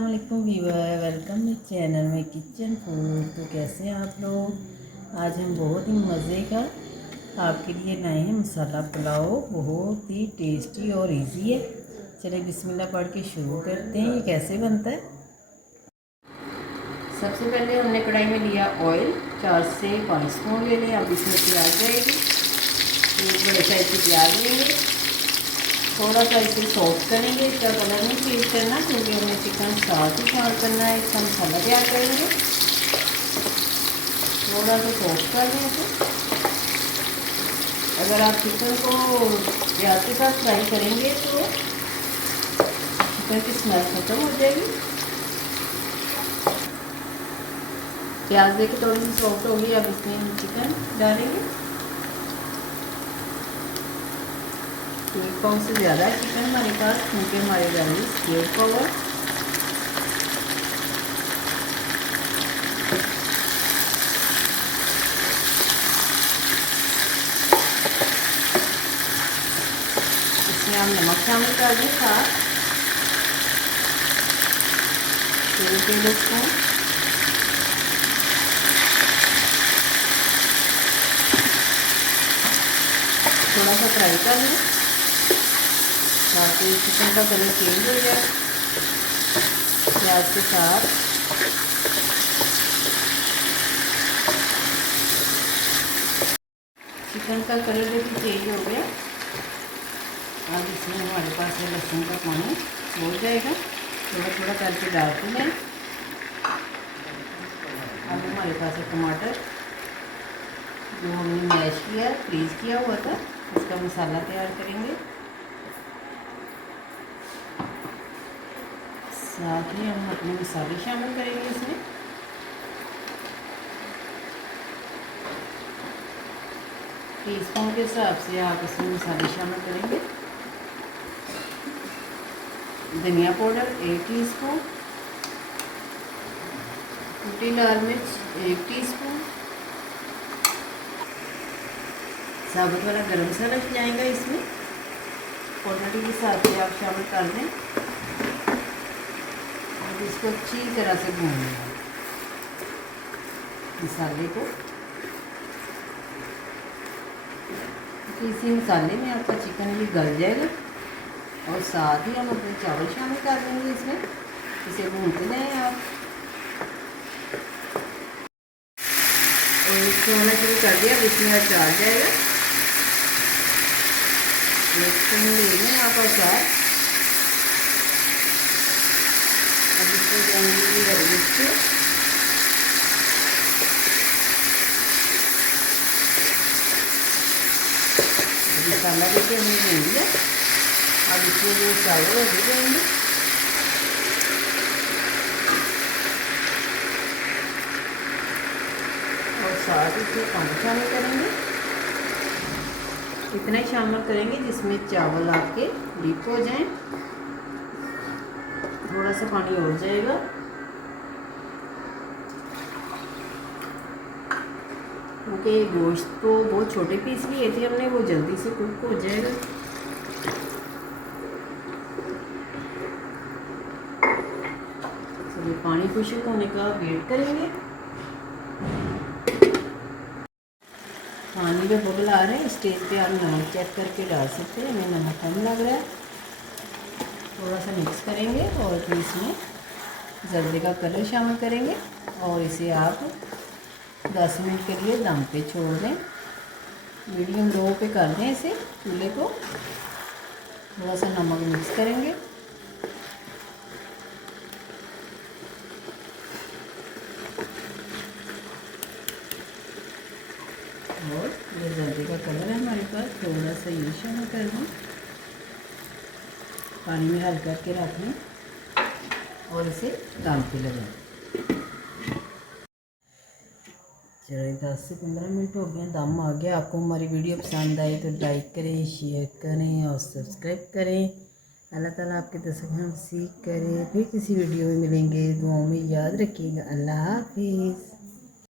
अस्सलाम वालेकुम viewer, welcome to channel में किचन फूड। तो कैसे हैं आप लोग। आज हम बहुत ही मज़े का आपके लिए लाए हैं मसाला पुलाव। बहुत ही टेस्टी और इजी है। चलिए बिस्मिल्लाह पढ़ के शुरू करते हैं। ये कैसे बनता है। सबसे पहले हमने कढ़ाई में लिया ऑयल, 4 से 5 स्पून ले लें। अब इसमें प्याज जाएगी, एक बड़े साइज की प्याज लेंगे। थोड़ा सा इसे सॉफ्ट करेंगे। इसका कलर नहीं चेंज करना क्योंकि हमने चिकन साथ ही फ्राई करना है। इसका मसाला तैयार करेंगे। थोड़ा सा सॉफ्ट कर लें इसे। अगर आप चिकन को प्याज के साथ फ्राई करेंगे तो चिकन की स्मेल ख़त्म हो जाएगी। प्याज देखिए थोड़ी सी सॉफ्ट होगी। अब इसमें हम चिकन डालेंगे। 1 पाउंड से ज़्यादा है चिकन हमारे पास क्योंकि हमारे घर में 1.5 पाव है। इसमें हम नमक शामिल कर दें, साथ 2 टेबल स्पून। थोड़ा सा फ्राई कर लें ताकि चिकन का कलर चेंज हो जाए प्याज के साथ। चिकन का कलर देखिए चेंज हो गया। अब इसमें हमारे पास ये लहसुन का पानी हो जाएगा। थोड़ा थोड़ा करके डालते हैं। अब हमारे पास है टमाटर जो हमने मैश किया, फ्रीज़ किया हुआ था। इसका मसाला तैयार करेंगे। साथ ही हम अपने मसाले शामिल करेंगे इसमें। टीस्पून के हिसाब से आप इसमें मसाले शामिल करेंगे। धनिया पाउडर 1 टीस्पून, कुटी लाल मिर्च 1 टीस्पून, साबुत वाला गरम मसाला जाएगा इसमें। क्वांटिटी के हिसाब से आप शामिल कर दें। अब इसको अच्छी तरह से भून लें मसाले को। इसी मसाले में आपका चिकन भी गल जाएगा और साथ ही हम अपने चावल शामिल कर देंगे इसमें। इसे भूनते रहें आप और इसको होना शुरू कर दिया। अब इसमें अचार जाएगा। 1 स्पून ले लें आप अचार। अब इसको जाएंगे हरी मिर्च, मसाला देखिए हमने भून लिया। अब इसमें जो चावल हो जाएंगे। और साथ इसमें पानी शामिल करेंगे। इतना ही शामिल करेंगे जिसमें चावल आपके डीप हो जाएं। थोड़ा सा पानी और जाएगा क्योंकि गोश्त को बहुत छोटे पीस लिए थे हमने, वो जल्दी से कुक हो जाएगा। चलिए पानी खुश्क होने का वेट करेंगे। पानी में बबल आ रहे हैं। स्टेज पे आप नमक चेक करके डाल सकते हैं। हमें नमक कम लग रहा है। थोड़ा सा मिक्स करेंगे और फिर इसमें जर्दे का कलर शामिल करेंगे और इसे आप 10 मिनट के लिए दम पे छोड़ दें। मीडियम लो पे कर दें इसे चूल्हे को। थोड़ा सा नमक मिक्स करेंगे और ये जर्दे का कलर है हमारे पास। थोड़ा सा ये शामिल कर दें। पानी में हल करके रख लें और इसे दम पे लगाएं। चलिए 10 से 15 मिनट हो गए, दम आ गया। आपको हमारी वीडियो पसंद आए तो लाइक करें, शेयर करें और सब्सक्राइब करें। अल्लाह ताला आपके दस्तक हम सीख करें। फिर किसी वीडियो में मिलेंगे। दुआओं में याद रखिएगा। अल्लाह हाफिज़।